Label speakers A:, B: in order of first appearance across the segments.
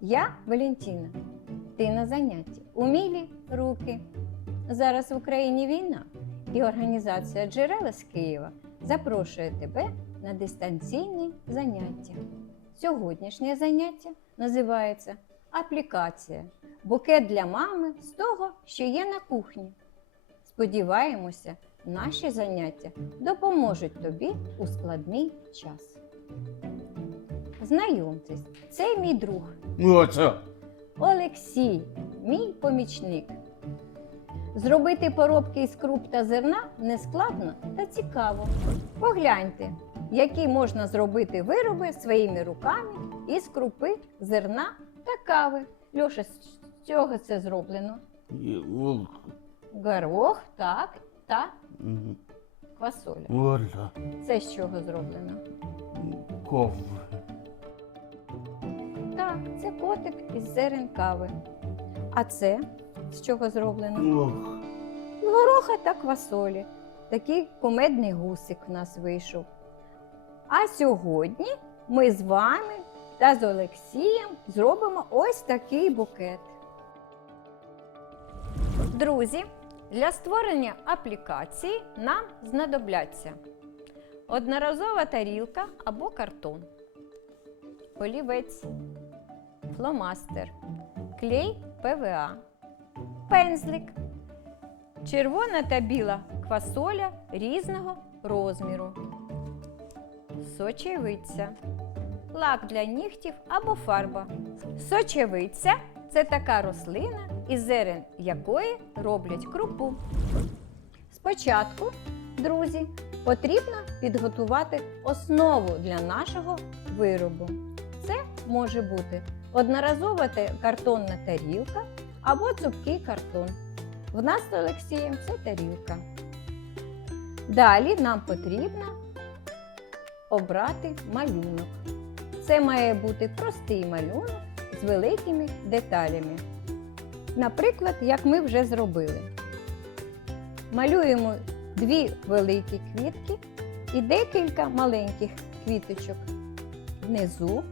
A: Я Валентина. Ти на занятті. Умілі руки. Зараз в Україні війна, і організація джерела з Києва запрошує тебе на дистанційні заняття. Сьогоднішнє заняття називається Аплікація. Букет для мами з того, що є на кухні. Сподіваємося, наші заняття допоможуть тобі у складний час. Знайомтесь, це мій друг
B: Оце.
A: Олексій, мій помічник. Зробити поробки із круп та зерна нескладно та цікаво. Погляньте, які можна зробити вироби своїми руками із крупи, зерна та кави. Льоша, з цього це зроблено? Горох, так, та квасоля. Це з чого зроблено?
B: Ков.
A: Так, це котик із зерен кави. А це з чого зроблено?
B: Ох.
A: Гороха та квасолі. Такий кумедний гусик в нас вийшов. А сьогодні ми з вами та з Олексієм зробимо ось такий букет. Друзі, для створення аплікації нам знадобляться одноразова тарілка або картон, олівець, фломастер, клей ПВА, пензлик, червона та біла квасоля різного розміру, сочевиця, лак для нігтів або фарба. Сочевиця це така рослина, із зерен якої роблять крупу. Спочатку, друзі, потрібно підготувати основу для нашого виробу. Це може бути одноразова картонна тарілка або цупкий картон. В нас з Олексієм це тарілка. Далі нам потрібно обрати малюнок. Це має бути простий малюнок з великими деталями. Наприклад, як ми вже зробили. Малюємо дві великі квітки і декілька маленьких квіточок. Внизу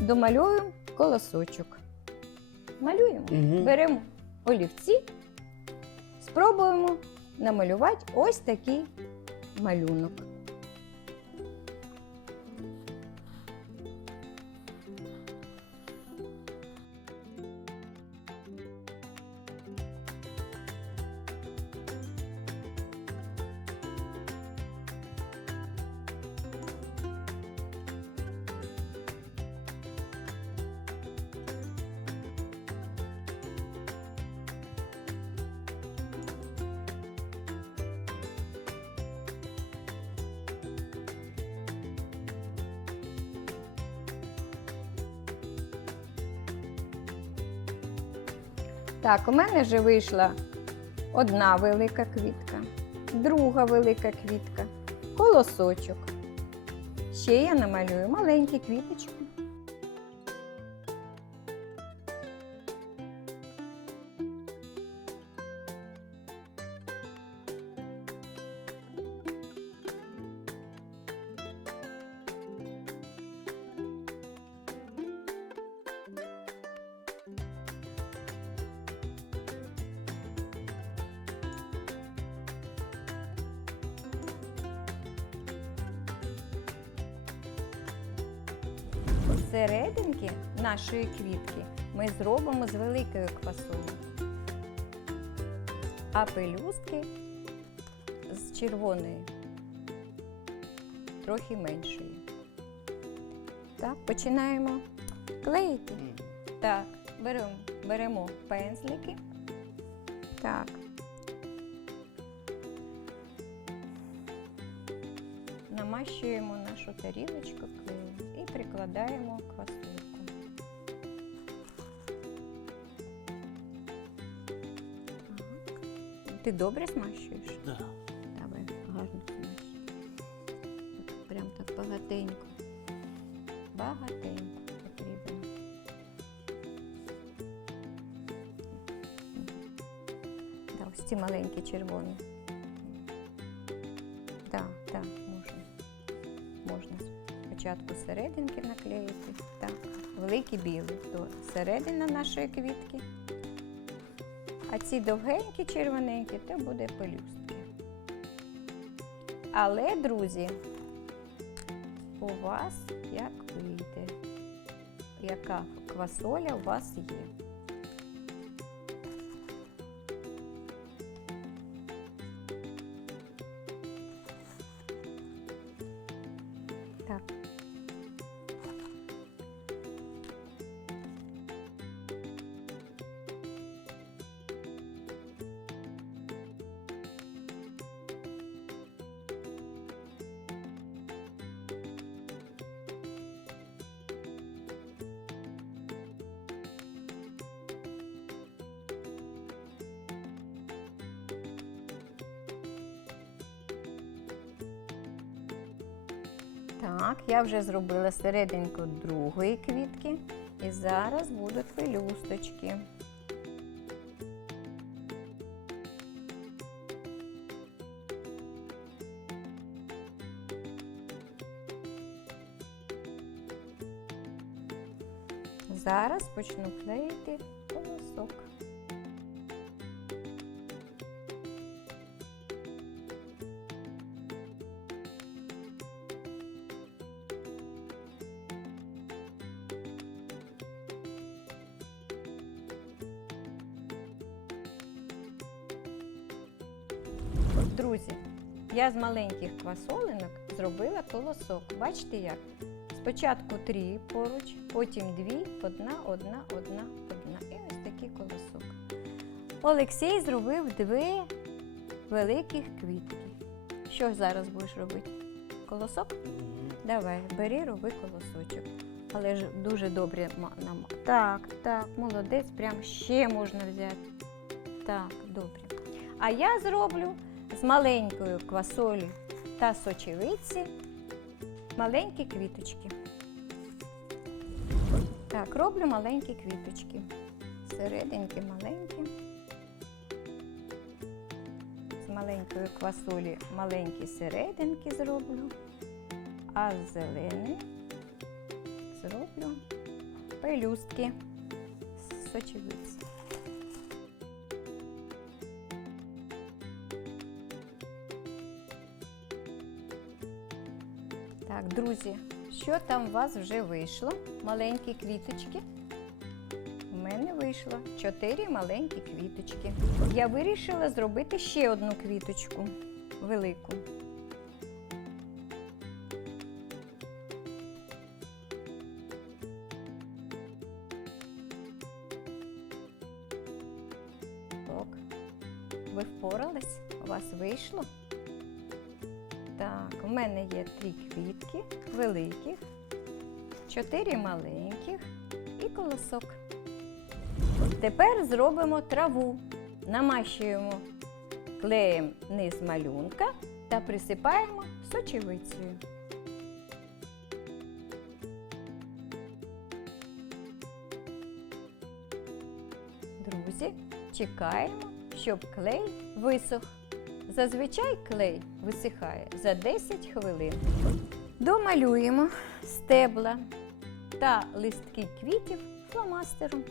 A: домалюємо колосочок. Малюємо.
B: угу.
A: Беремо олівці, спробуємо намалювати ось такий малюнок. Так, у мене вже вийшла одна велика квітка, друга велика квітка, колосочок. Ще я намалюю маленькі квіточки. Серединки нашої квітки ми зробимо з великою квасолею, а пелюстки з червоної, трохи меншої. Так, починаємо клеїти. Так, беремо, беремо пензлики. Так. Намащуємо нашу тарілочку клеєм і прикладаємо квасольку. Ти добре змащуєш?
B: Да.
A: Давай, гарно змащуй. Так, Прям так багатенько. Багатенько потрібно. Да, ось ці маленькі червоні. Спочатку серединки наклеїти. Так. великий білий, то середина нашої квітки. А ці довгенькі червоненькі, то буде пелюстки. Але, друзі, у вас як вийде, яка квасоля у вас є. Так, я вже зробила серединку другої квітки. І зараз будуть пелюсточки. Зараз почну клеїти Друзі, я з маленьких квасолинок зробила колосок. Бачите як? Спочатку три поруч, потім дві, одна, одна, одна, одна. І ось такий колосок. Олексій зробив дві великих квітки. Що зараз будеш робити? Колосок? Давай, бери, роби колосочок. Але ж дуже добре нам. Так, так, молодець, прям ще можна взяти. Так, добре. А я зроблю з маленькою квасолі та сочевиці маленькі квіточки. Так, роблю маленькі квіточки. Серединки маленькі. З маленької квасолі маленькі серединки зроблю, а з зеленої зроблю пелюстки з сочевиці. Так, друзі, що там у вас вже вийшло? Маленькі квіточки. У мене вийшло чотири маленькі квіточки. Я вирішила зробити ще одну квіточку велику. Ви впорались? У вас вийшло? Так, у мене є три квітки великих, чотири маленьких і колосок. Тепер зробимо траву. Намащуємо клеєм низ малюнка та присипаємо сочевицею. Друзі, чекаємо, щоб клей висох. Зазвичай клей висихає за 10 хвилин. Домалюємо стебла та листки квітів фломастером.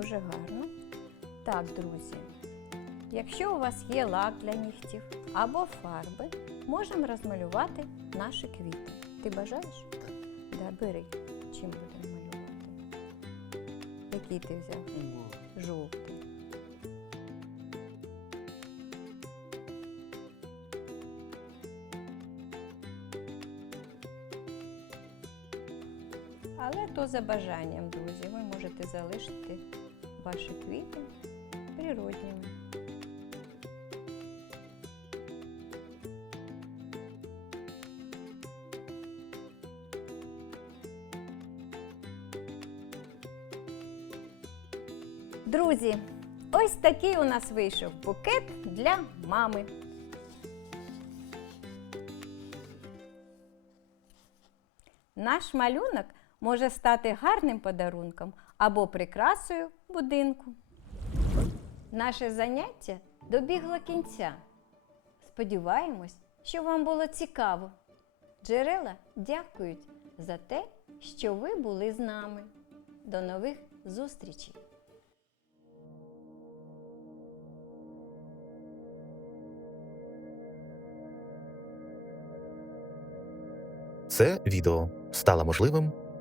A: Дуже гарно. Так, друзі, якщо у вас є лак для нігтів або фарби, можемо розмалювати наші квіти. Ти бажаєш? Да, бери. Чим будемо малювати? Який ти взяв? Жовтий. Але то за бажанням, друзі. Ви можете залишити ваші квіти природніми. Друзі, ось такий у нас вийшов букет для мами. Наш малюнок може стати гарним подарунком або прикрасою будинку. Наше заняття добігло кінця. Сподіваємось, що вам було цікаво. Джерела дякують за те, що ви були з нами. До нових зустрічей!
C: Це відео стало можливим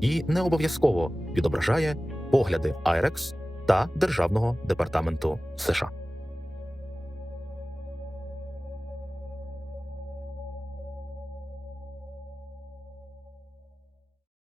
C: і не обов'язково відображає погляди IREX та Державного департаменту США.